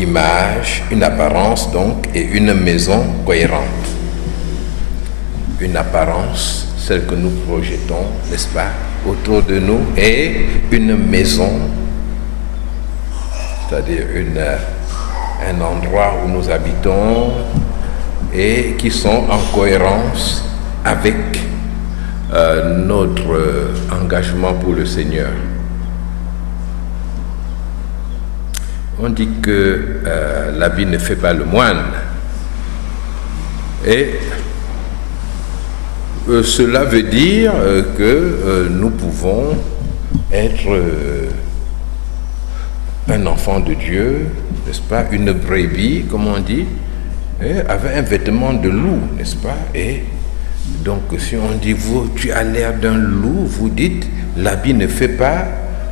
image, une apparence donc, et une maison cohérente. Une apparence, celle que nous projetons, n'est-ce pas, autour de nous, et une maison, c'est-à-dire un endroit où nous habitons et qui sont en cohérence avec notre engagement pour le Seigneur. On dit que l'habit ne fait pas le moine. Et cela veut dire que nous pouvons être un enfant de Dieu, n'est-ce pas, une brebis, comme on dit, avec un vêtement de loup, n'est-ce pas? Et donc, si on dit, vous, tu as l'air d'un loup, vous dites, l'habit ne fait pas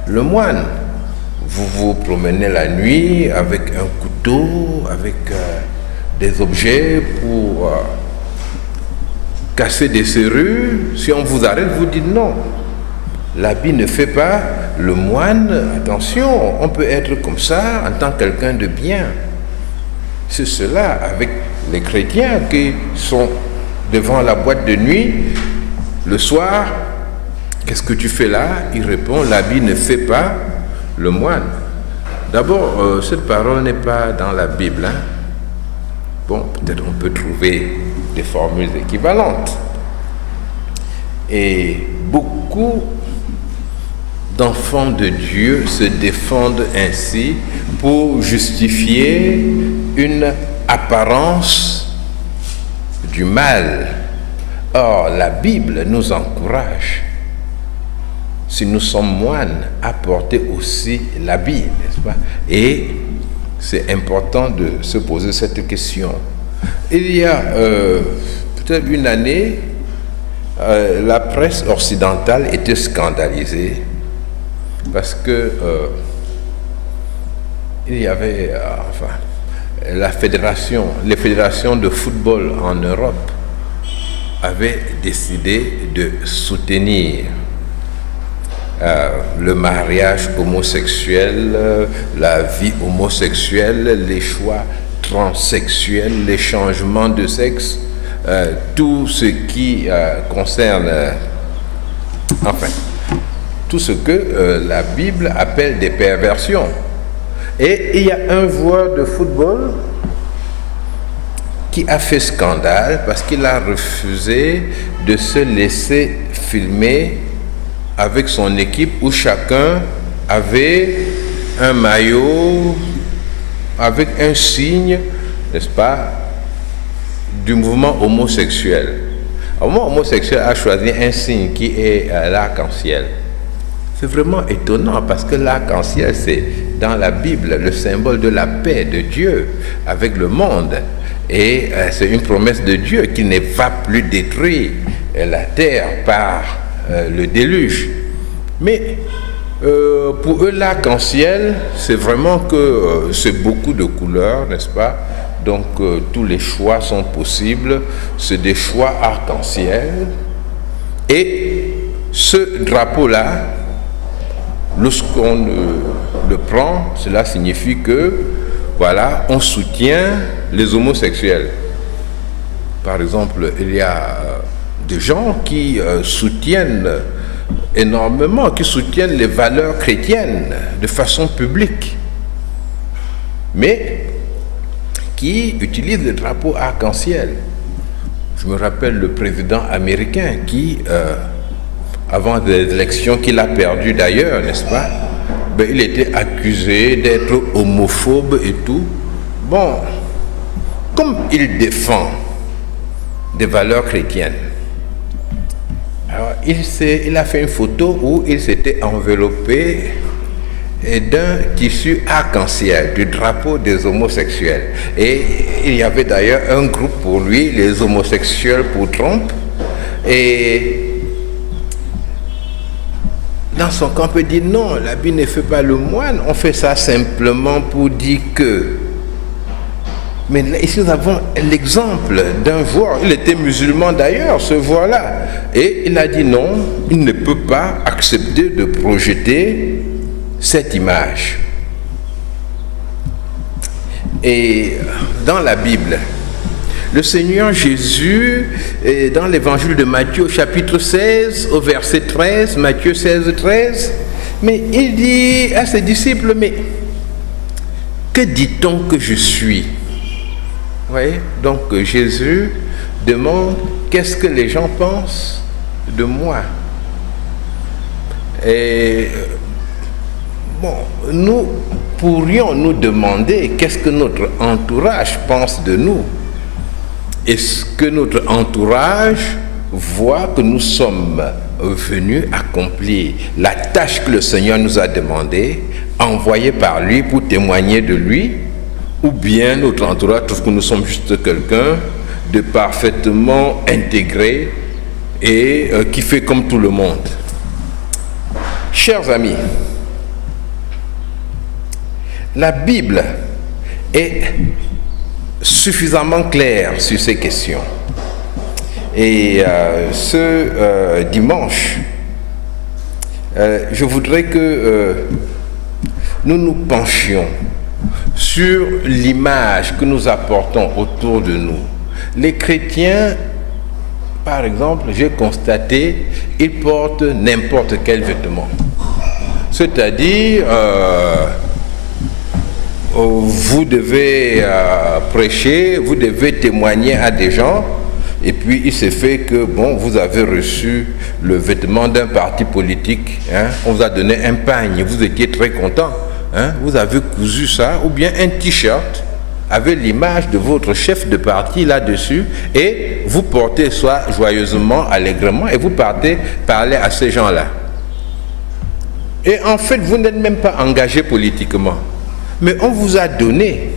le moine. Vous vous promenez la nuit avec un couteau, avec des objets pour casser des serrures. Si on vous arrête, vous dites non. L'habit ne fait pas le moine. Attention, on peut être comme ça en tant que quelqu'un de bien. C'est cela avec les chrétiens qui sont devant la boîte de nuit le soir. Qu'est-ce que tu fais là? Il répond, l'habit ne fait pas le moine. D'abord, cette parole n'est pas dans la Bible. Hein? Bon, peut-être on peut trouver des formules équivalentes. Et beaucoup d'enfants de Dieu se défendent ainsi pour justifier une apparence du mal. Or, la Bible nous encourage, si nous sommes moines, à porter aussi l'habit, n'est-ce pas? Et c'est important de se poser cette question. Il y a peut-être une année, la presse occidentale était scandalisée parce que il y avait les fédérations de football en Europe avaient décidé de soutenir le mariage homosexuel, la vie homosexuelle, les choix transsexuels, les changements de sexe, tout ce qui concerne, tout ce que la Bible appelle des perversions. Et il y a un joueur de football qui a fait scandale parce qu'il a refusé de se laisser filmer avec son équipe où chacun avait un maillot avec un signe, n'est-ce pas, du mouvement homosexuel. Le mouvement homosexuel a choisi un signe qui est l'arc-en-ciel. C'est vraiment étonnant parce que l'arc-en-ciel, c'est dans la Bible le symbole de la paix de Dieu avec le monde. Et c'est une promesse de Dieu qui ne va plus détruire la terre par le déluge. Mais pour eux, l'arc-en-ciel, c'est vraiment que c'est beaucoup de couleurs, n'est-ce pas? Donc tous les choix sont possibles, c'est des choix arc-en-ciel. Et ce drapeau-là, lorsqu'on le prend, cela signifie que, voilà, on soutient les homosexuels. Par exemple, il y a des gens qui soutiennent énormément, qui soutiennent les valeurs chrétiennes de façon publique, mais qui utilisent le drapeau arc-en-ciel. Je me rappelle le président américain qui, avant des élections qu'il a perdues d'ailleurs, n'est-ce pas, ben, il était accusé d'être homophobe et tout. Bon, comme il défend des valeurs chrétiennes, alors il a fait une photo où il s'était enveloppé d'un tissu arc-en-ciel, du drapeau des homosexuels. Et il y avait d'ailleurs un groupe pour lui, les homosexuels pour Trump. Et dans son camp, on peut dire non, l'habit ne fait pas le moine, on fait ça simplement pour dire que. Mais là, ici, nous avons l'exemple d'un joueur. Il était musulman d'ailleurs, ce joueur-là. Et il a dit non, il ne peut pas accepter de projeter cette image. Et dans la Bible, le Seigneur Jésus, dans l'évangile de Matthieu, au chapitre 16, au verset 13, Matthieu 16, 13, mais il dit à ses disciples, mais que dit-on que je suis? Vous voyez? Donc Jésus demande, qu'est-ce que les gens pensent de moi? Et bon, nous pourrions nous demander qu'est-ce que notre entourage pense de nous. Est-ce que notre entourage voit que nous sommes venus accomplir la tâche que le Seigneur nous a demandée, envoyée par lui pour témoigner de lui, ou bien notre entourage trouve que nous sommes juste quelqu'un de parfaitement intégré et qui fait comme tout le monde? Chers amis, la Bible est suffisamment claire sur ces questions. Et ce dimanche, je voudrais que nous nous penchions sur l'image que nous apportons autour de nous. Les chrétiens, par exemple, j'ai constaté, ils portent n'importe quel vêtement. C'est-à-dire, vous devez prêcher, vous devez témoigner à des gens, et puis il s'est fait que, bon, vous avez reçu le vêtement d'un parti politique, hein, on vous a donné un pagne, vous étiez très content, hein, vous avez cousu ça, ou bien un t-shirt avec l'image de votre chef de parti là-dessus, et vous portez ça joyeusement, allègrement, et vous partez parler à ces gens-là. Et en fait, vous n'êtes même pas engagé politiquement, mais on vous a donné.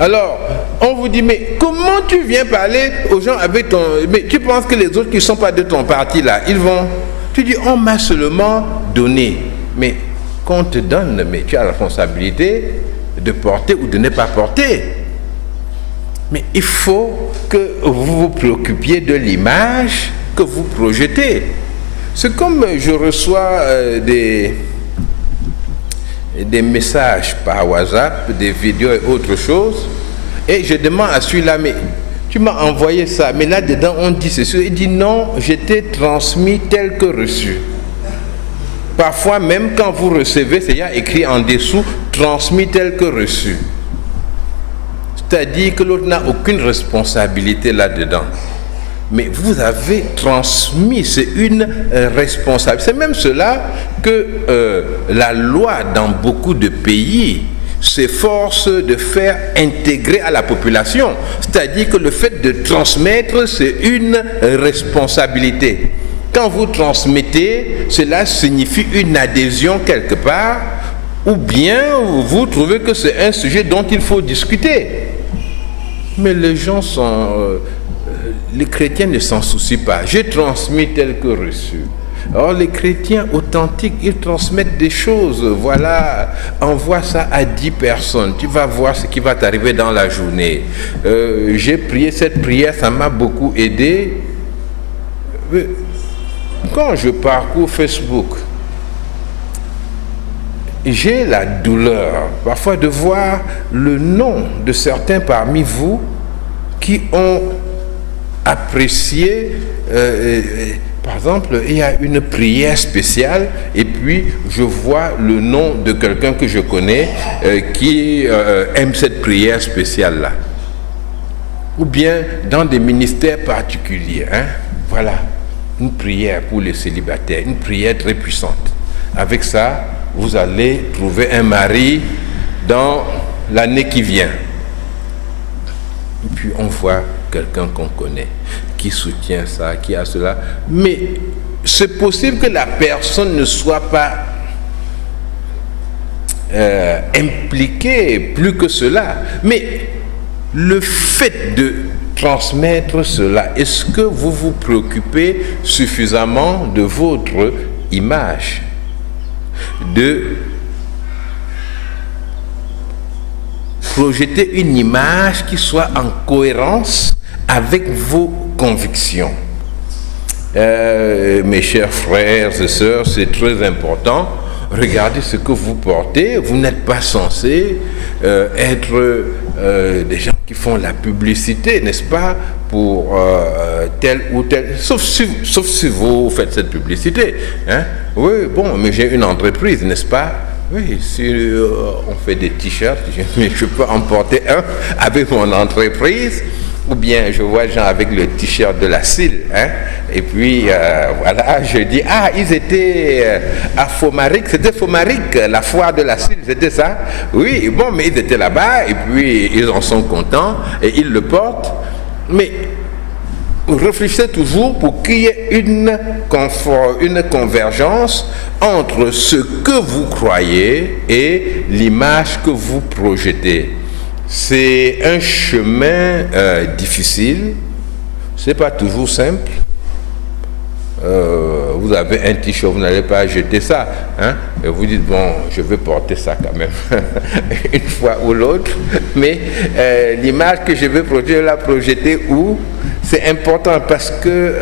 Alors, on vous dit, mais comment tu viens parler aux gens avec ton... Mais tu penses que les autres qui ne sont pas de ton parti là, ils vont... Tu dis, on m'a seulement donné. Mais qu'on te donne, mais tu as la responsabilité de porter ou de ne pas porter. Mais il faut que vous vous préoccupiez de l'image que vous projetez. C'est comme je reçois des messages par WhatsApp, des vidéos et autre chose, et je demande à celui-là, mais tu m'as envoyé ça, mais là-dedans on dit ceci. Il dit non, je t'ai transmis tel que reçu. Parfois même quand vous recevez, c'est écrit en dessous, transmis tel que reçu. C'est-à-dire que l'autre n'a aucune responsabilité là-dedans. Mais vous avez transmis, c'est une responsabilité. C'est même cela que la loi dans beaucoup de pays s'efforce de faire intégrer à la population. C'est-à-dire que le fait de transmettre, c'est une responsabilité. Quand vous transmettez, cela signifie une adhésion quelque part, ou bien vous trouvez que c'est un sujet dont il faut discuter. Mais les gens sont... les chrétiens ne s'en soucient pas. J'ai transmis tel que reçu. Or, les chrétiens authentiques, ils transmettent des choses. Voilà, envoie ça à 10 personnes. Tu vas voir ce qui va t'arriver dans la journée. J'ai prié cette prière, ça m'a beaucoup aidé. Quand je parcours Facebook, j'ai la douleur parfois de voir le nom de certains parmi vous qui ont apprécié, par exemple, il y a une prière spéciale et puis je vois le nom de quelqu'un que je connais qui aime cette prière spéciale-là. Ou bien dans des ministères particuliers, hein, voilà, une prière pour les célibataires, une prière très puissante. Avec ça, vous allez trouver un mari dans l'année qui vient. Et puis on voit quelqu'un qu'on connaît, qui soutient ça, qui a cela. Mais c'est possible que la personne ne soit pas impliquée plus que cela. Mais le fait de transmettre cela, est-ce que vous vous préoccupez suffisamment de votre image, de projeter une image qui soit en cohérence avec vos convictions? Mes chers frères et sœurs, c'est très important regardez ce que vous portez, vous n'êtes pas censé être des gens qui font la publicité, n'est-ce pas, pour tel ou tel, sauf si vous faites cette publicité, hein. Oui, bon, mais j'ai une entreprise, n'est-ce pas? Oui, si on fait des t-shirts, je peux en porter un avec mon entreprise, ou bien je vois des gens avec le t-shirt de la CIL, hein, et puis voilà, je dis, ah, ils étaient à Fomaric, c'était Fomaric, la foire de la CIL, c'était ça? Oui, bon, mais ils étaient là-bas, et puis ils en sont contents, et ils le portent, mais réfléchissez toujours pour qu'il y ait une convergence entre ce que vous croyez et l'image que vous projetez. C'est un chemin difficile, ce n'est pas toujours simple. Vous avez un t-shirt, vous n'allez pas jeter ça, hein, et vous dites, bon, je vais porter ça quand même, une fois ou l'autre, mais l'image que je vais projeter, la projeter où? C'est important parce que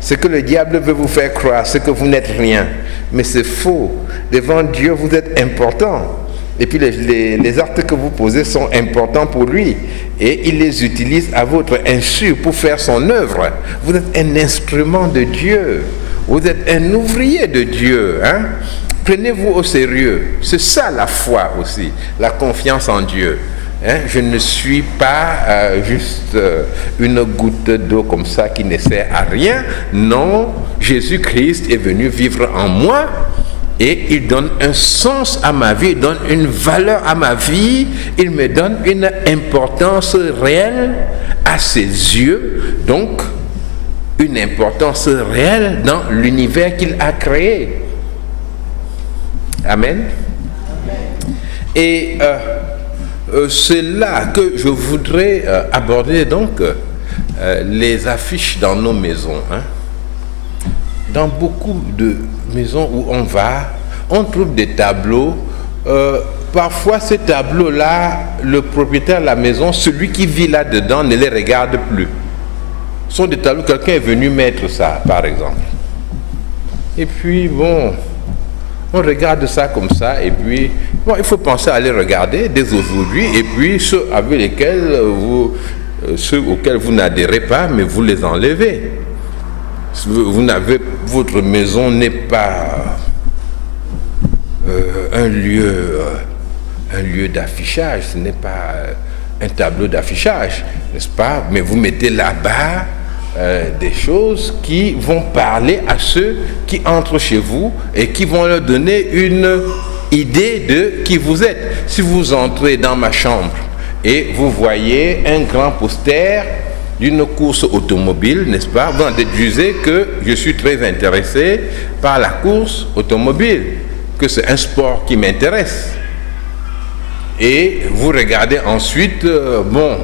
ce que le diable veut vous faire croire, c'est que vous n'êtes rien, mais c'est faux. Devant Dieu, vous êtes important. Et puis les actes que vous posez sont importants pour lui. Et il les utilise à votre insu pour faire son œuvre. Vous êtes un instrument de Dieu. Vous êtes un ouvrier de Dieu. Hein? Prenez-vous au sérieux. C'est ça la foi aussi, la confiance en Dieu. Hein? Je ne suis pas juste une goutte d'eau comme ça qui ne sert à rien. Non, Jésus-Christ est venu vivre en moi. Et il donne un sens à ma vie, il donne une valeur à ma vie, il me donne une importance réelle à ses yeux, donc une importance réelle dans l'univers qu'il a créé. Amen. Et c'est là que je voudrais aborder donc les affiches dans nos maisons. Hein. Dans beaucoup de maisons où on va, on trouve des tableaux. Parfois, ces tableaux-là, le propriétaire de la maison, celui qui vit là-dedans, ne les regarde plus. Ce sont des tableaux, quelqu'un est venu mettre ça, par exemple. Et puis, bon, on regarde ça comme ça, et puis, bon, il faut penser à les regarder dès aujourd'hui, et puis ceux avec lesquels ceux auxquels vous n'adhérez pas, mais vous les enlevez. Votre maison n'est pas un lieu d'affichage, ce n'est pas un tableau d'affichage, n'est-ce pas? Mais vous mettez là-bas des choses qui vont parler à ceux qui entrent chez vous et qui vont leur donner une idée de qui vous êtes. Si vous entrez dans ma chambre et vous voyez un grand poster d'une course automobile, n'est-ce pas? Vous en déduisez que je suis très intéressé par la course automobile, que c'est un sport qui m'intéresse. Et vous regardez ensuite, bon,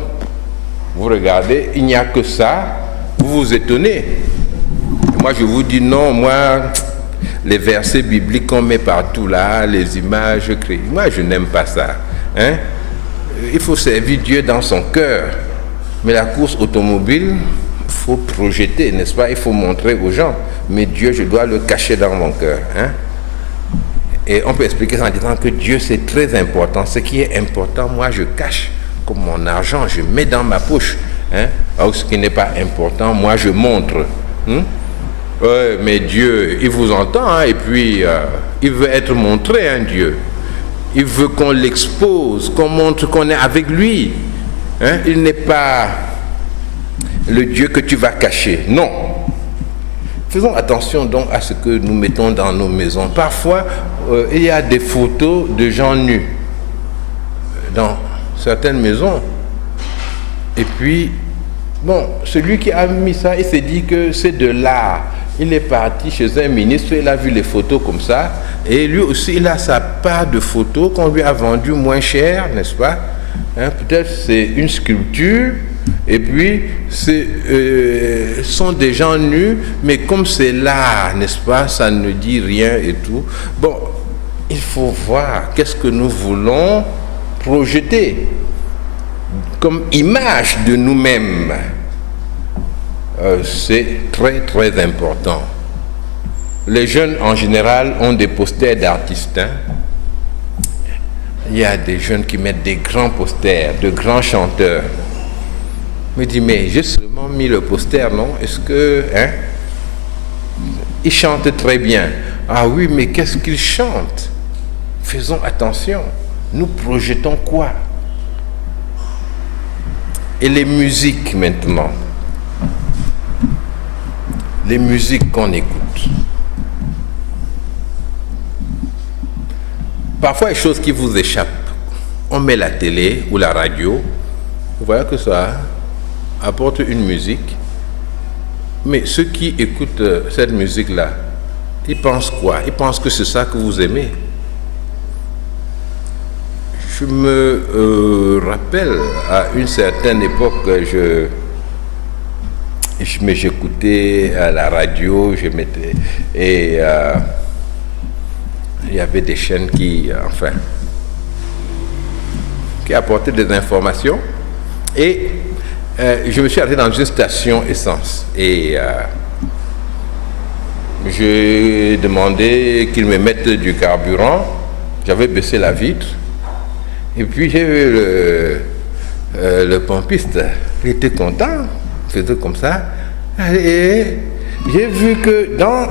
vous regardez, il n'y a que ça, vous vous étonnez. Et moi, je vous dis non, moi, les versets bibliques qu'on met partout là, les images créées, moi, je n'aime pas ça. Hein? Il faut servir Dieu dans son cœur. Mais la course automobile, il faut projeter, n'est-ce pas? Il faut montrer aux gens. Mais Dieu, je dois le cacher dans mon cœur. Hein? Et on peut expliquer ça en disant que Dieu, c'est très important. Ce qui est important, moi, je cache. Comme mon argent, je mets dans ma poche. Hein? Alors, ce qui n'est pas important, moi, je montre. Ouais, mais Dieu, il vous entend, hein? Et puis, il veut être montré, hein, Dieu. Il veut qu'on l'expose, qu'on montre qu'on est avec lui. Hein? Il n'est pas le Dieu que tu vas cacher. Non. Faisons attention donc à ce que nous mettons dans nos maisons. Parfois, il y a des photos de gens nus dans certaines maisons. Et puis, bon, celui qui a mis ça, il s'est dit que c'est de l'art. Il est parti chez un ministre, il a vu les photos comme ça. Et lui aussi, il a sa part de photos qu'on lui a vendues moins cher, n'est-ce pas? Hein, peut-être c'est une sculpture, et puis ce sont des gens nus, mais comme c'est l'art, n'est-ce pas, ça ne dit rien et tout. Bon, il faut voir qu'est-ce que nous voulons projeter comme image de nous-mêmes. C'est très très important. Les jeunes en général ont des posters d'artistes. Hein. Il y a des jeunes qui mettent des grands posters, de grands chanteurs. Je me dis, mais j'ai seulement mis le poster, non? Est-ce que... Hein? Ils chantent très bien. Ah oui, mais qu'est-ce qu'ils chantent? Faisons attention. Nous projetons quoi? Et les musiques maintenant. Les musiques qu'on écoute. Parfois, il y a des choses qui vous échappent. On met la télé ou la radio. Vous voyez que ça apporte une musique. Mais ceux qui écoutent cette musique-là, ils pensent quoi? Ils pensent que c'est ça que vous aimez. Je me rappelle, à une certaine époque, j'écoutais à la radio, et il y avait des chaînes qui apportaient des informations. Et je me suis arrêté dans une station essence. Et j'ai demandé qu'ils me mettent du carburant. J'avais baissé la vitre. Et puis j'ai vu le pompiste, il était content, il faisait comme ça. Et j'ai vu que dans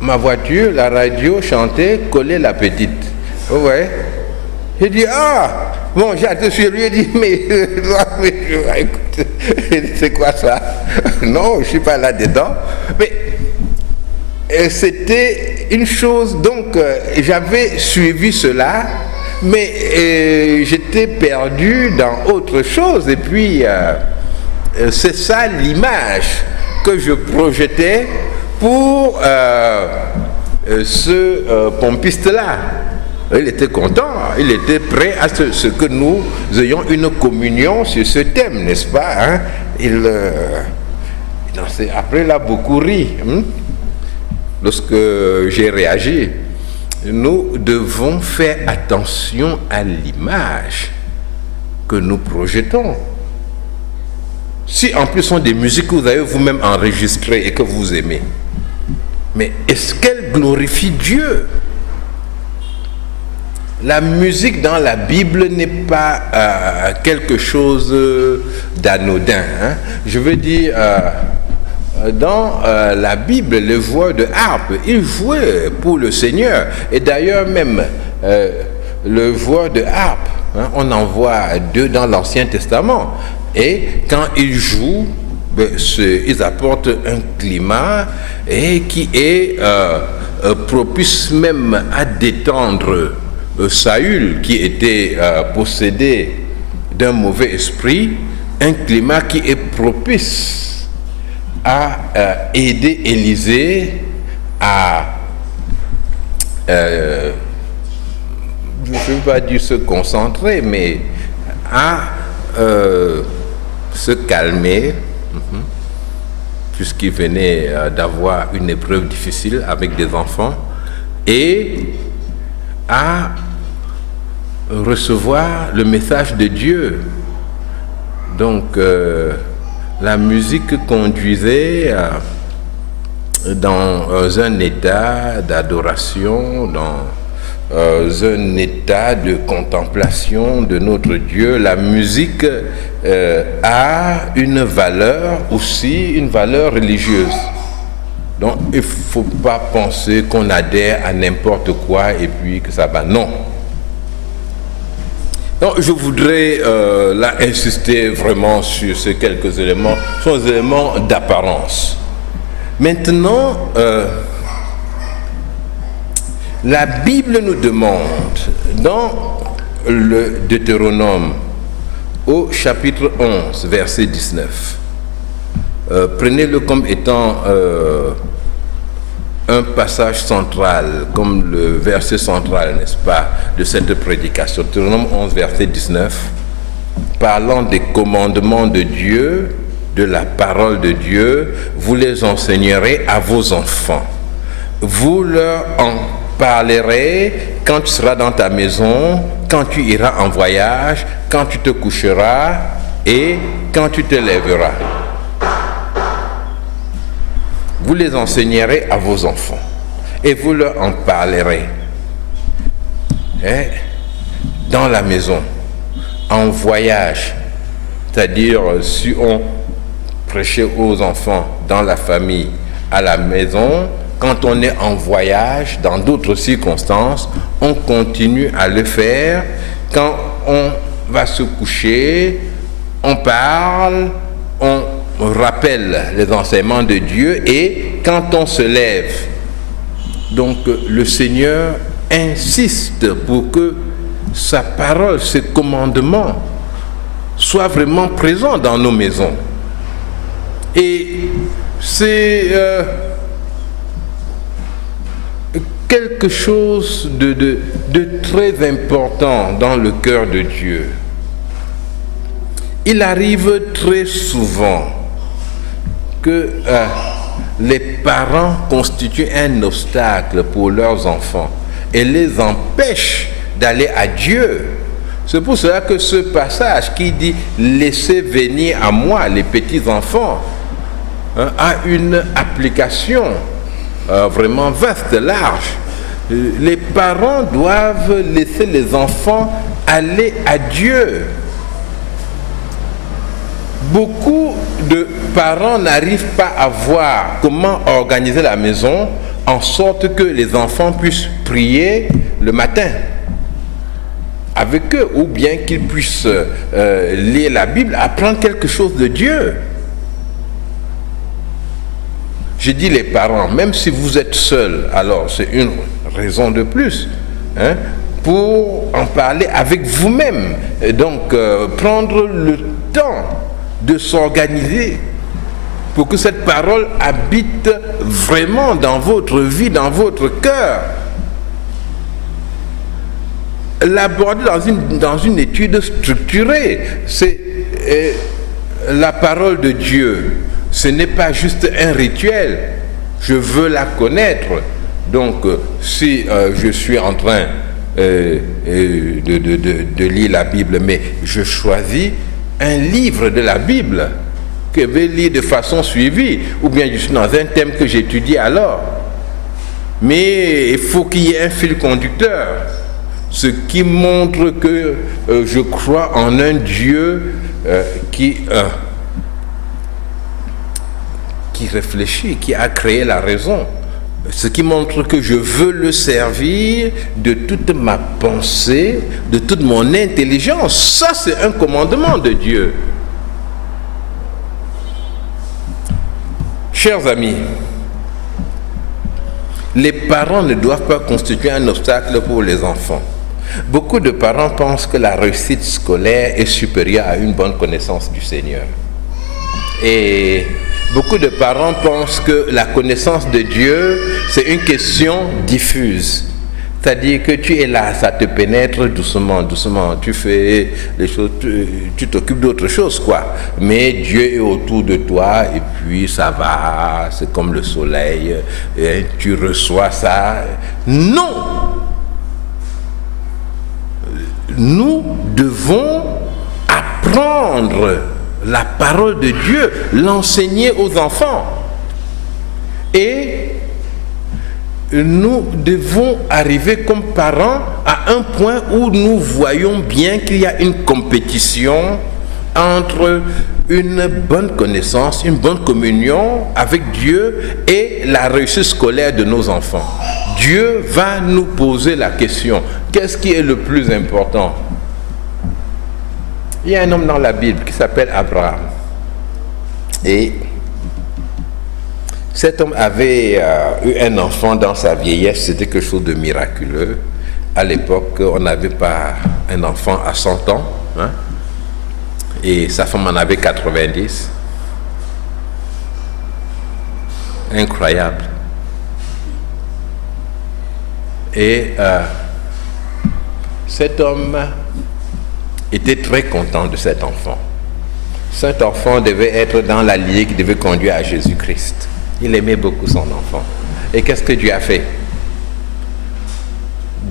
ma voiture, la radio chantait « Coller la petite ». Vous voyez? J'ai dit « Ah !» Bon, j'ai été sur lui et dit « Mais écoute, c'est quoi ça ?» Non, je ne suis pas là-dedans. Mais c'était une chose, donc j'avais suivi cela. Mais j'étais perdu dans autre chose. Et puis, c'est ça l'image que je projetais pour ce pompiste-là. Il était content, il était prêt à ce que nous ayons une communion sur ce thème, n'est-ce pas? Hein? Après, il a beaucoup ri. Lorsque j'ai réagi. Nous devons faire attention à l'image que nous projetons. Si en plus sont des musiques que vous avez vous-même enregistrées et que vous aimez, mais est-ce qu'elle glorifie Dieu? La musique dans la Bible n'est pas quelque chose d'anodin. Hein? Je veux dire... dans la Bible, les joueurs de harpe, ils jouaient pour le Seigneur. Et d'ailleurs même, le joueur de harpe, hein, on en voit deux dans l'Ancien Testament. Et quand ils jouent, ils apportent un climat qui est propice même à détendre Saül, qui était possédé d'un mauvais esprit, un climat qui est propice à aider Élisée à, je ne veux pas dire se concentrer, mais à se calmer, puisqu'il venait d'avoir une épreuve difficile avec des enfants, et à recevoir le message de Dieu. Donc, la musique conduisait dans un état d'adoration, dans un état de contemplation de notre Dieu. La musique a une valeur aussi, une valeur religieuse. Donc il ne faut pas penser qu'on adhère à n'importe quoi et puis que ça va. Non. Donc, je voudrais là insister vraiment sur ces quelques éléments, ce sont des éléments d'apparence. Maintenant, la Bible nous demande, dans le Deutéronome, au chapitre 11, verset 19, prenez-le comme étant un passage central, comme le verset central, n'est-ce pas, de cette prédication. Deutéronome 11, verset 19, parlant des commandements de Dieu, de la parole de Dieu, vous les enseignerez à vos enfants. Vous leur en parlerai quand tu seras dans ta maison, quand tu iras en voyage, quand tu te coucheras et quand tu te lèveras. Vous les enseignerez à vos enfants. et vous leur en parlerez. Dans la maison, en voyage, c'est-à-dire si on prêchait aux enfants dans la famille, à la maison, quand on est en voyage, dans d'autres circonstances, on continue à le faire. Quand on va se coucher, on parle, on rappelle les enseignements de Dieu, et quand on se lève. Donc le Seigneur insiste pour que sa parole, ses commandements soient vraiment présents dans nos maisons. Et c'est quelque chose de très important dans le cœur de Dieu. Il arrive très souvent que les parents constituent un obstacle pour leurs enfants et les empêchent d'aller à Dieu. C'est pour cela que ce passage qui dit « Laissez venir à moi les petits-enfants » a une application vraiment vaste, large. Les parents doivent laisser les enfants aller à Dieu. Beaucoup de parents n'arrivent pas à voir comment organiser la maison en sorte que les enfants puissent prier le matin avec eux, ou bien qu'ils puissent lire la Bible, apprendre quelque chose de Dieu. Je dis les parents, même si vous êtes seuls, alors c'est une raison de plus pour en parler avec vous-même. Donc prendre le temps de s'organiser pour que cette parole habite vraiment dans votre vie, dans votre cœur. L'aborder dans une étude structurée, c'est la parole de Dieu. Ce n'est pas juste un rituel. Je veux la connaître. Donc, si je suis en train de lire la Bible, mais je choisis un livre de la Bible que je vais lire de façon suivie, ou bien je suis dans un thème que j'étudie alors. Mais il faut qu'il y ait un fil conducteur, ce qui montre que je crois en un Dieu qui réfléchit, qui a créé la raison. Ce qui montre que je veux le servir de toute ma pensée, de toute mon intelligence. Ça, c'est un commandement de Dieu. Chers amis, les parents ne doivent pas constituer un obstacle pour les enfants. Beaucoup de parents pensent que la réussite scolaire est supérieure à une bonne connaissance du Seigneur. Et beaucoup de parents pensent que la connaissance de Dieu, c'est une question diffuse. C'est-à-dire que tu es là, ça te pénètre doucement, doucement. Tu fais les choses, tu t'occupes d'autre chose, quoi. Mais Dieu est autour de toi et puis ça va, c'est comme le soleil, et tu reçois ça. Non! Nous devons apprendre la parole de Dieu, l'enseigner aux enfants. Et nous devons arriver comme parents à un point où nous voyons bien qu'il y a une compétition entre une bonne connaissance, une bonne communion avec Dieu et la réussite scolaire de nos enfants. Dieu va nous poser la question, qu'est-ce qui est le plus important? Il y a un homme dans la Bible qui s'appelle Abraham. Et cet homme avait eu un enfant dans sa vieillesse, c'était quelque chose de miraculeux. À l'époque, on n'avait pas un enfant à 100 ans, et sa femme en avait 90. Incroyable. Et cet homme était très content de cet enfant. Cet enfant devait être dans la lignée qui devait conduire à Jésus-Christ. Il aimait beaucoup son enfant. Et qu'est-ce que Dieu a fait?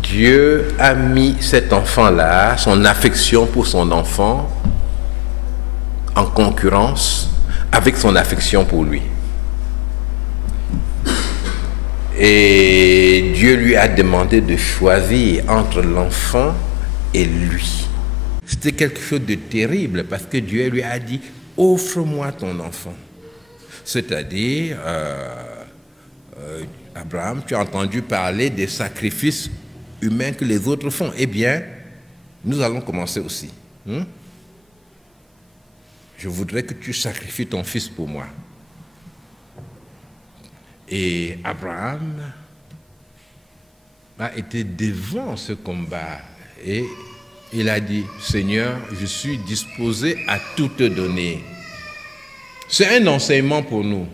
Dieu a mis cet enfant-là, son affection pour son enfant, en concurrence avec son affection pour lui. Et Dieu lui a demandé de choisir entre l'enfant et lui. C'était quelque chose de terrible parce que Dieu lui a dit « Offre-moi ton enfant ». C'est-à-dire, Abraham, tu as entendu parler des sacrifices humains que les autres font. Eh bien, nous allons commencer aussi. Je voudrais que tu sacrifies ton fils pour moi. Et Abraham a été devant ce combat et il a dit, Seigneur, je suis disposé à tout te donner. C'est un enseignement pour nous.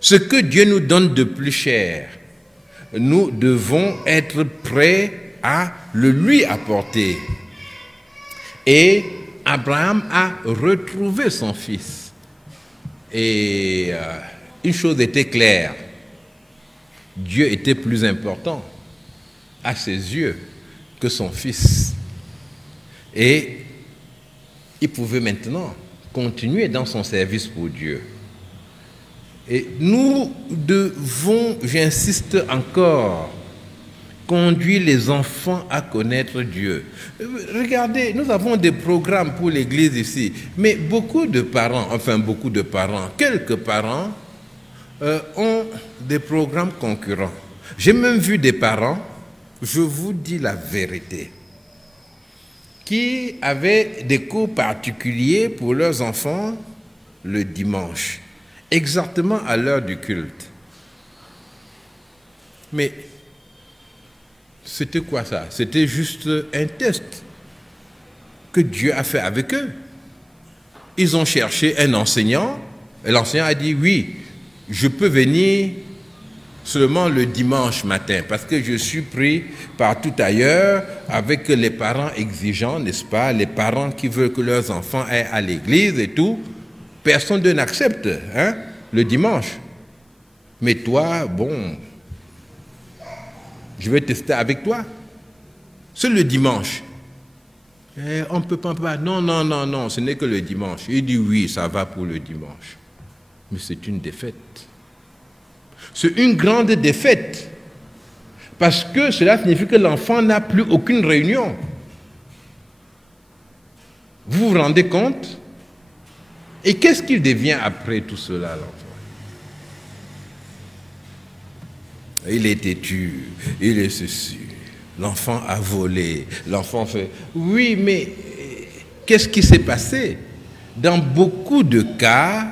Ce que Dieu nous donne de plus cher, nous devons être prêts à le lui apporter. Et Abraham a retrouvé son fils. Et une chose était claire, Dieu était plus important à ses yeux que son fils. Et il pouvait maintenant continuer dans son service pour Dieu. Et nous devons, j'insiste encore, conduire les enfants à connaître Dieu. Regardez, nous avons des programmes pour l'Église ici, mais quelques parents ont des programmes concurrents. J'ai même vu des parents, je vous dis la vérité, qui avaient des cours particuliers pour leurs enfants le dimanche, exactement à l'heure du culte. Mais c'était quoi ça? C'était juste un test que Dieu a fait avec eux. Ils ont cherché un enseignant, et l'enseignant a dit, oui, je peux venir seulement le dimanche matin, parce que je suis pris partout ailleurs avec les parents exigeants, n'est-ce pas? Les parents qui veulent que leurs enfants aillent à l'église et tout. Personne ne n'accepte, le dimanche. Mais toi, bon, je vais tester avec toi. C'est le dimanche. Et on ne peut pas, non, ce n'est que le dimanche. Il dit oui, ça va pour le dimanche. Mais c'est une défaite. C'est une grande défaite. Parce que cela signifie que l'enfant n'a plus aucune réunion. Vous vous rendez compte? Et qu'est-ce qu'il devient après tout cela, l'enfant? Il est têtu, il est ceci. L'enfant a volé, l'enfant fait... Oui, mais qu'est-ce qui s'est passé? Dans beaucoup de cas,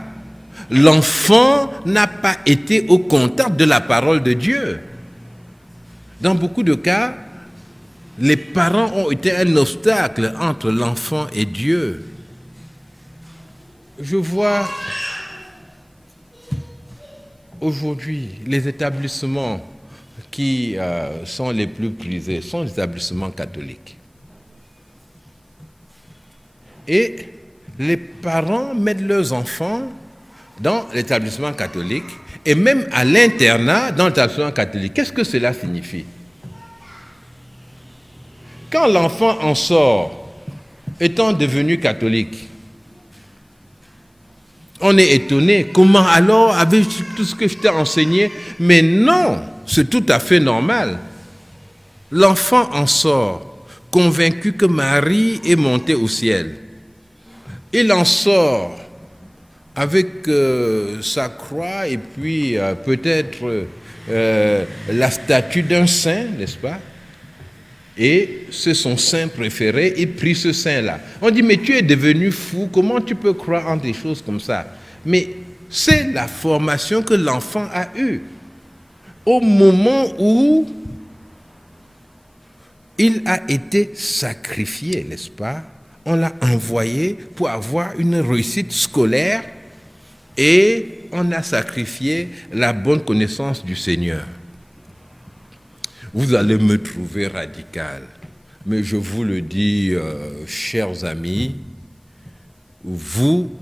l'enfant n'a pas été au contact de la parole de Dieu. Dans beaucoup de cas, les parents ont été un obstacle entre l'enfant et Dieu. Je vois aujourd'hui les établissements qui sont les plus prisés sont les établissements catholiques. Et les parents mettent leurs enfants dans l'établissement catholique et même à l'internat dans l'établissement catholique. Qu'est-ce que cela signifie? Quand l'enfant en sort, étant devenu catholique, on est étonné. Comment alors, avec tout ce que je t'ai enseigné? Mais non, c'est tout à fait normal. L'enfant en sort, convaincu que Marie est montée au ciel. Il en sort avec sa croix et puis peut-être la statue d'un saint, n'est-ce pas? Et c'est son saint préféré, il prie ce saint-là. On dit, mais tu es devenu fou, comment tu peux croire en des choses comme ça? Mais c'est la formation que l'enfant a eue. Au moment où il a été sacrifié, n'est-ce pas? On l'a envoyé pour avoir une réussite scolaire et on a sacrifié la bonne connaissance du Seigneur. Vous allez me trouver radical, mais je vous le dis, chers amis, vous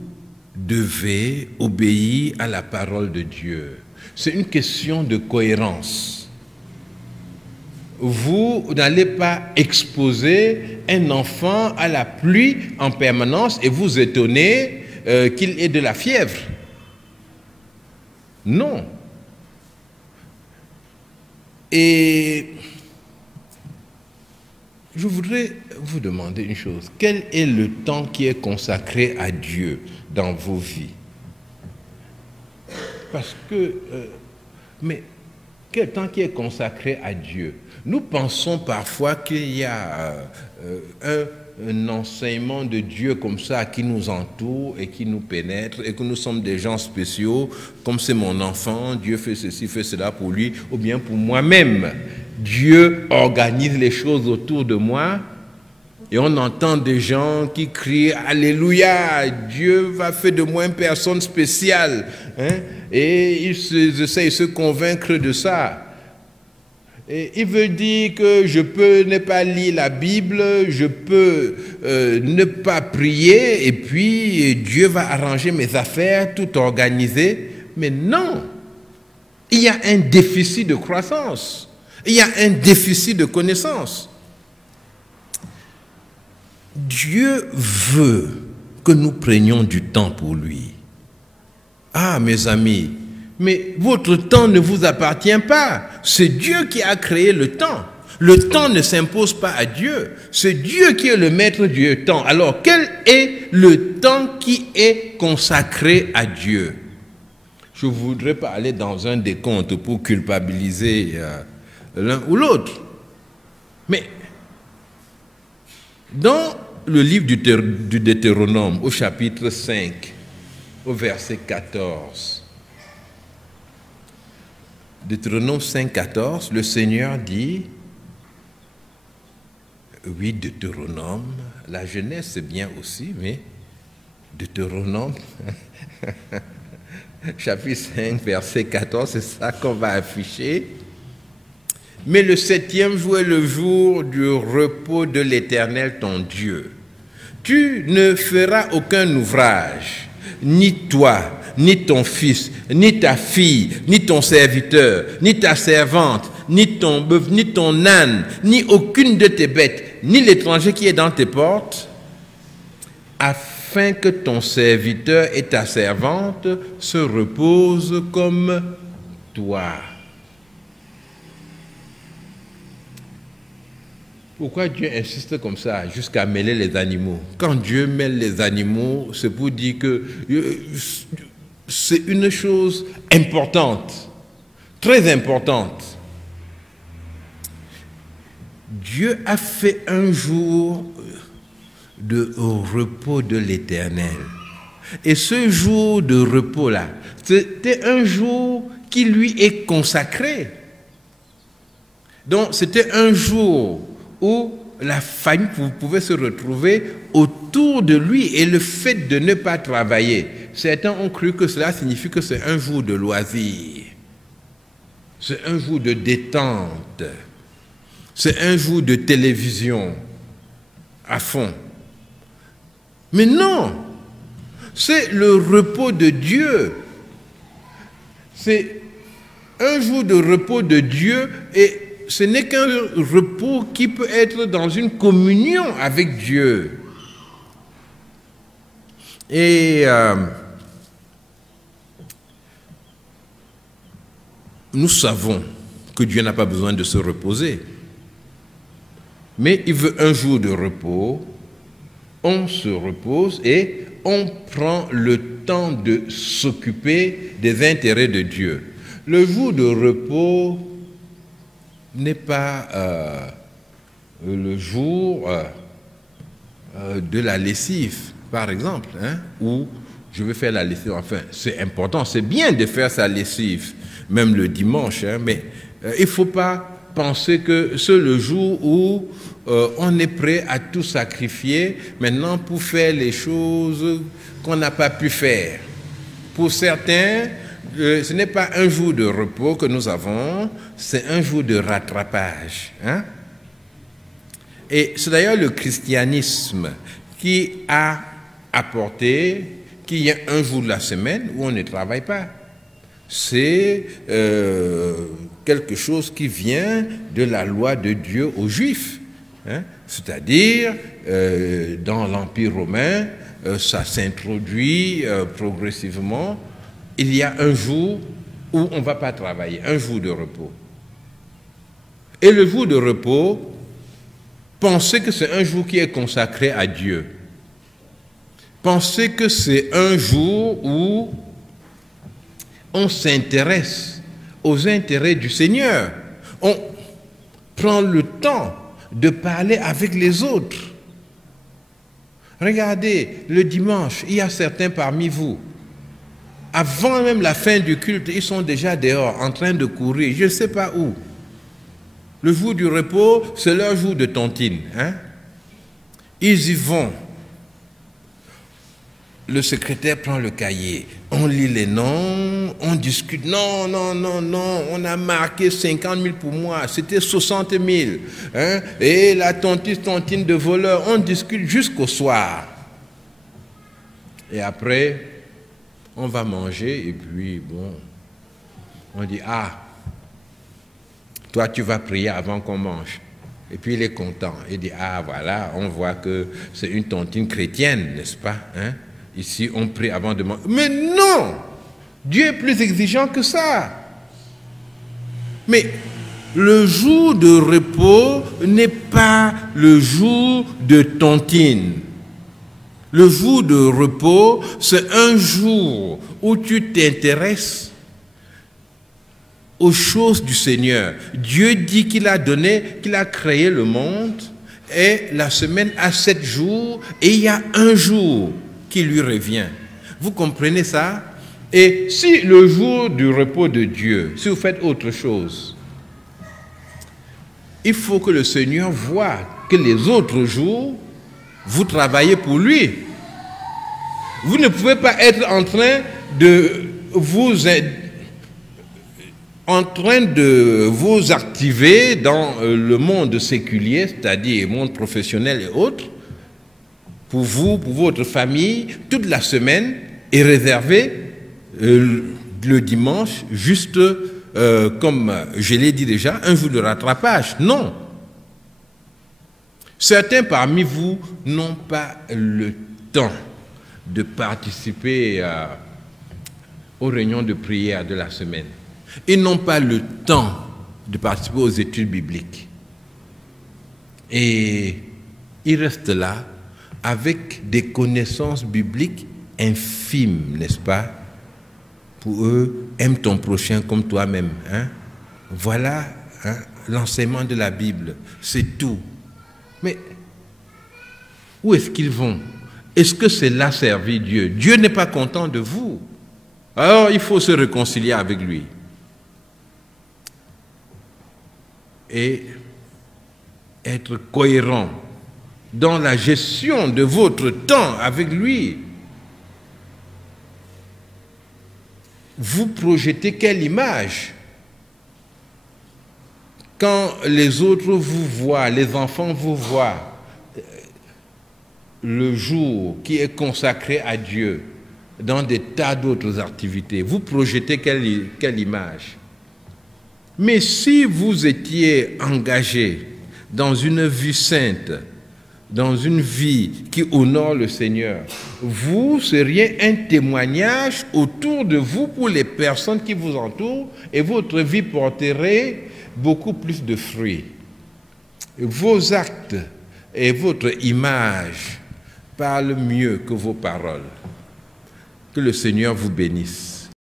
devez obéir à la parole de Dieu. C'est une question de cohérence. Vous n'allez pas exposer un enfant à la pluie en permanence et vous étonner qu'il ait de la fièvre. Non. Et je voudrais vous demander une chose. Quel est le temps qui est consacré à Dieu dans vos vies? Parce que, mais quel temps qui est consacré à Dieu? Nous pensons parfois qu'il y a un enseignement de Dieu comme ça qui nous entoure et qui nous pénètre et que nous sommes des gens spéciaux, comme c'est mon enfant, Dieu fait ceci, fait cela pour lui, ou bien pour moi-même. Dieu organise les choses autour de moi et on entend des gens qui crient « Alléluia, Dieu va faire de moi une personne spéciale. Hein? » Et ils essayent de se convaincre de ça. Et il veut dire que je peux ne pas lire la Bible, je peux ne pas prier, et puis Dieu va arranger mes affaires, tout organiser. Mais non, il y a un déficit de croissance, il y a un déficit de connaissance. Dieu veut que nous prenions du temps pour lui. Ah, mes amis, mais votre temps ne vous appartient pas. C'est Dieu qui a créé le temps. Le temps ne s'impose pas à Dieu. C'est Dieu qui est le maître du temps. Alors, quel est le temps qui est consacré à Dieu? Je ne voudrais pas aller dans un décompte pour culpabiliser l'un ou l'autre. Mais, dans le livre du Deutéronome, au chapitre 5, au verset 14, Deutéronome 5, 14, le Seigneur dit, oui, Deutéronome, la Genèse c'est bien aussi, mais Deutéronome, chapitre 5, verset 14, c'est ça qu'on va afficher. Mais le 7e jour est le jour du repos de l'Éternel ton Dieu. Tu ne feras aucun ouvrage, ni toi, ni ton fils, ni ta fille, ni ton serviteur, ni ta servante, ni ton bœuf, ni ton âne, ni aucune de tes bêtes, ni l'étranger qui est dans tes portes, afin que ton serviteur et ta servante se reposent comme toi. Pourquoi Dieu insiste comme ça jusqu'à mêler les animaux? Quand Dieu mêle les animaux, c'est pour dire que c'est une chose importante, très importante. Dieu a fait un jour de repos de l'Éternel. Et ce jour de repos-là, c'était un jour qui lui est consacré. Donc, c'était un jour où la famille pouvait se retrouver autour de lui et le fait de ne pas travailler. Certains ont cru que cela signifie que c'est un jour de loisir, c'est un jour de détente, c'est un jour de télévision à fond. Mais non, c'est le repos de Dieu. C'est un jour de repos de Dieu et ce n'est qu'un repos qui peut être dans une communion avec Dieu. Et nous savons que Dieu n'a pas besoin de se reposer. Mais il veut un jour de repos, on se repose et on prend le temps de s'occuper des intérêts de Dieu. Le jour de repos n'est pas le jour de la lessive, par exemple, hein, où je vais faire la lessive. Enfin, c'est important, c'est bien de faire sa lessive, même le dimanche, hein, mais il ne faut pas penser que c'est le jour où on est prêt à tout sacrifier maintenant pour faire les choses qu'on n'a pas pu faire. Pour certains, ce n'est pas un jour de repos que nous avons, c'est un jour de rattrapage. Hein? Et c'est d'ailleurs le christianisme qui a apporté qu'il y a un jour de la semaine où on ne travaille pas. C'est quelque chose qui vient de la loi de Dieu aux Juifs. Hein? C'est-à-dire, dans l'Empire romain, ça s'introduit progressivement. Il y a un jour où on ne va pas travailler, un jour de repos. Et le jour de repos, pensez que c'est un jour qui est consacré à Dieu. Pensez que c'est un jour où on s'intéresse aux intérêts du Seigneur. On prend le temps de parler avec les autres. Regardez, le dimanche, il y a certains parmi vous. Avant même la fin du culte, ils sont déjà dehors, en train de courir, je ne sais pas où. Le jour du repos, c'est leur jour de tontine. Hein? Ils y vont. Le secrétaire prend le cahier, on lit les noms, on discute. Non, non, non, non, on a marqué 50 000 pour moi, c'était 60 000. Hein? Et la tontine de voleur, on discute jusqu'au soir. Et après, on va manger et puis, bon, on dit, ah, toi tu vas prier avant qu'on mange. Et puis il est content, il dit, ah voilà, on voit que c'est une tontine chrétienne, n'est-ce pas? Hein? Ici, on prie avant de manger. Mais non! Dieu est plus exigeant que ça. Mais le jour de repos n'est pas le jour de tontine. Le jour de repos, c'est un jour où tu t'intéresses aux choses du Seigneur. Dieu dit qu'il a donné, qu'il a créé le monde, et la semaine a 7 jours, et il y a un jour qui lui revient. Vous comprenez ça? Et si le jour du repos de Dieu, si vous faites autre chose, il faut que le Seigneur voie que les autres jours, vous travaillez pour lui. Vous ne pouvez pas être en train de vous activer dans le monde séculier, c'est-à-dire le monde professionnel et autres, pour vous, pour votre famille, toute la semaine est réservée le dimanche, juste comme je l'ai dit déjà, un jour de rattrapage. Non. Certains parmi vous n'ont pas le temps de participer aux réunions de prière de la semaine. Ils n'ont pas le temps de participer aux études bibliques. Et ils restent là avec des connaissances bibliques infimes, n'est-ce pas? Pour eux, aime ton prochain comme toi-même. Hein? Voilà hein, l'enseignement de la Bible, c'est tout. Mais où est-ce qu'ils vont? Est-ce que c'est là servir Dieu? Dieu n'est pas content de vous. Alors il faut se réconcilier avec lui. Et être cohérent dans la gestion de votre temps avec lui. Vous projetez quelle image? Quand les autres vous voient, les enfants vous voient, le jour qui est consacré à Dieu, dans des tas d'autres activités, vous projetez quelle image? Mais si vous étiez engagé dans une vie sainte, dans une vie qui honore le Seigneur, vous seriez un témoignage autour de vous pour les personnes qui vous entourent et votre vie porterait beaucoup plus de fruits. Vos actes et votre image parlent mieux que vos paroles. Que le Seigneur vous bénisse.